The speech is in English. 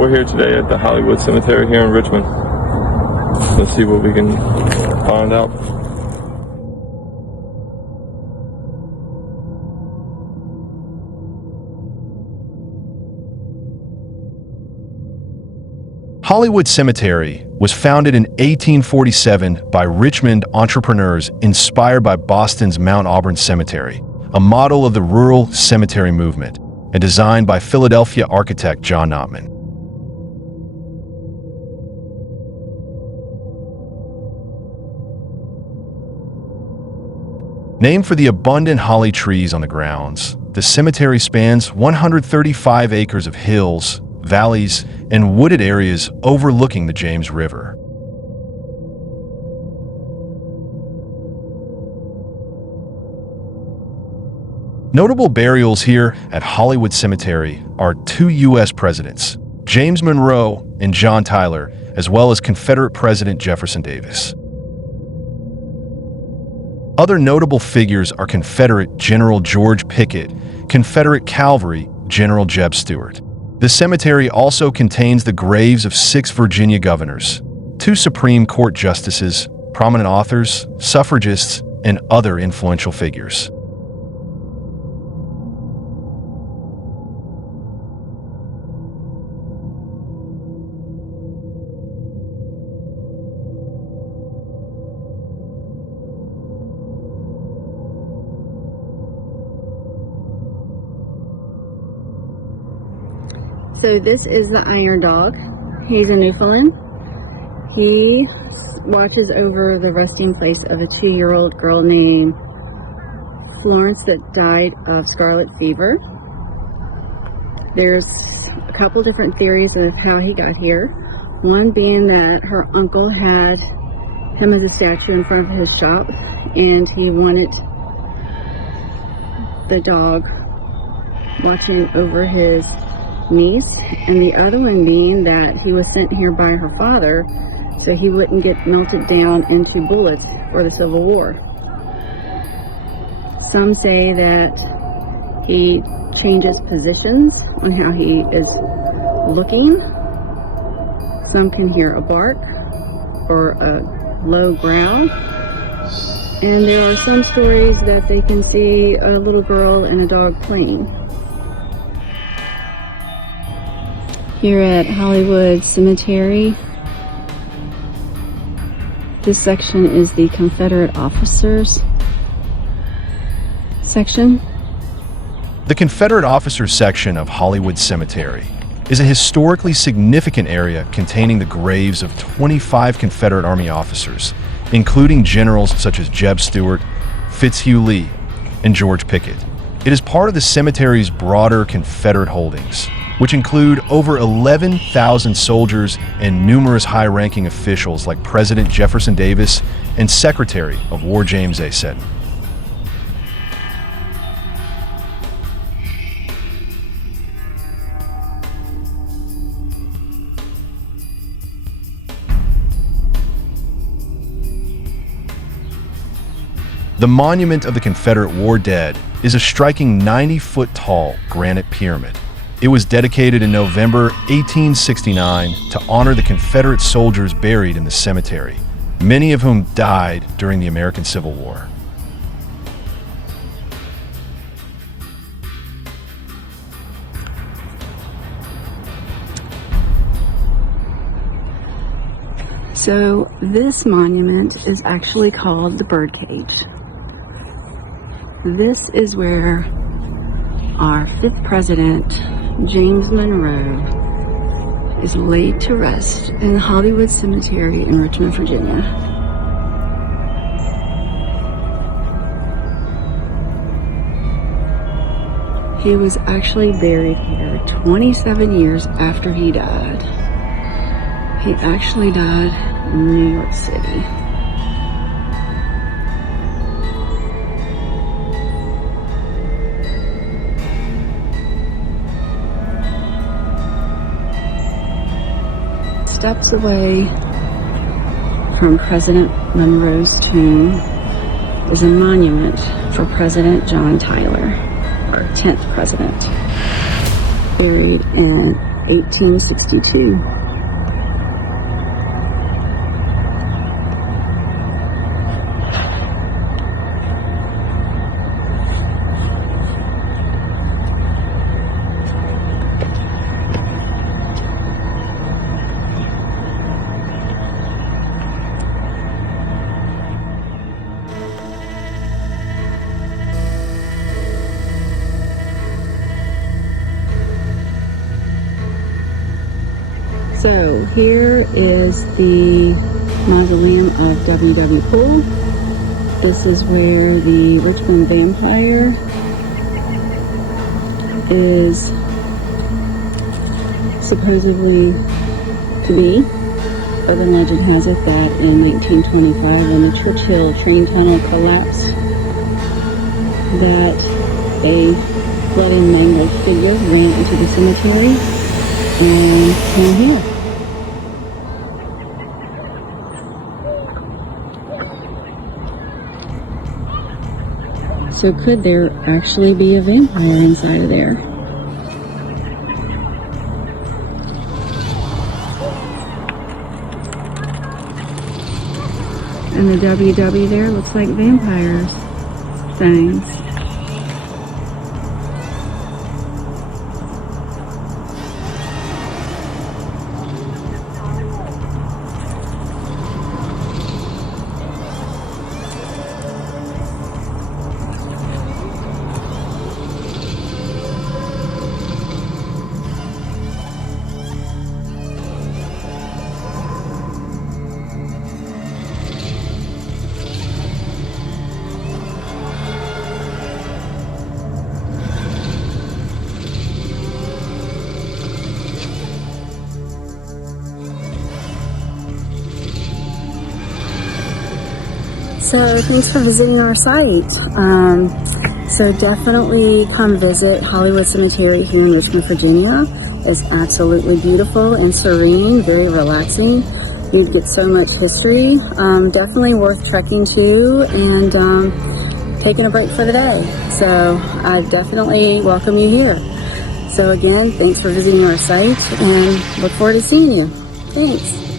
We're here today at the Hollywood Cemetery here in Richmond. Let's see what we can find out. Hollywood Cemetery was founded in 1847 by Richmond entrepreneurs inspired by Boston's Mount Auburn Cemetery, a model of the rural cemetery movement, and designed by Philadelphia architect John Notman. Named for the abundant holly trees on the grounds, the cemetery spans 135 acres of hills, valleys, and wooded areas overlooking the James River. Notable burials here at Hollywood Cemetery are two U.S. presidents, James Monroe and John Tyler, as well as Confederate President Jefferson Davis. Other notable figures are Confederate General George Pickett, Confederate Cavalry General Jeb Stuart. The cemetery also contains the graves of 6 Virginia governors, 2 Supreme Court justices, prominent authors, suffragists, and other influential figures. So this is the Iron Dog. He's a Newfoundland. He watches over the resting place of a 2-year-old girl named Florence that died of scarlet fever. There's a couple different theories of how he got here. One being that her uncle had him as a statue in front of his shop, and he wanted the dog watching over his niece, and the other one being that he was sent here by her father so he wouldn't get melted down into bullets for the Civil War. Some say that he changes positions on how he is looking. Some can hear a bark or a low growl, and there are some stories that they can see a little girl and a dog playing. Here at Hollywood Cemetery, this section is the Confederate officers section. The Confederate officers section of Hollywood Cemetery is a historically significant area containing the graves of 25 Confederate Army officers, including generals such as Jeb Stuart, Fitzhugh Lee, and George Pickett. It is part of the cemetery's broader Confederate holdings, which include over 11,000 soldiers and numerous high-ranking officials like President Jefferson Davis and Secretary of War James A. Seton. The Monument of the Confederate War Dead is a striking 90-foot-tall granite pyramid. It was dedicated in November 1869 to honor the Confederate soldiers buried in the cemetery, many of whom died during the American Civil War. So this monument is actually called the Birdcage. This is where our 5th president, James Monroe, is laid to rest in the Hollywood Cemetery in Richmond, Virginia. He was actually buried here 27 years after he died. He actually died in New York City. Steps away from President Monroe's tomb is a monument for President John Tyler, our 10th president, buried in 1862. So here is the mausoleum of W.W. Poole. This is where the Richmond vampire is supposedly to be. Urban legend has it that in 1925, when the Churchill train tunnel collapsed, that a bloody and mangled figure ran into the cemetery and came here. So could there actually be a vampire inside of there? And the WW there looks like vampires things. So thanks for visiting our site. So definitely come visit Hollywood Cemetery here in Richmond, Virginia. It's absolutely beautiful and serene, very relaxing. You'd get so much history. Definitely worth trekking to and taking a break for the day. So I definitely welcome you here. So again, thanks for visiting our site and look forward to seeing you. Thanks.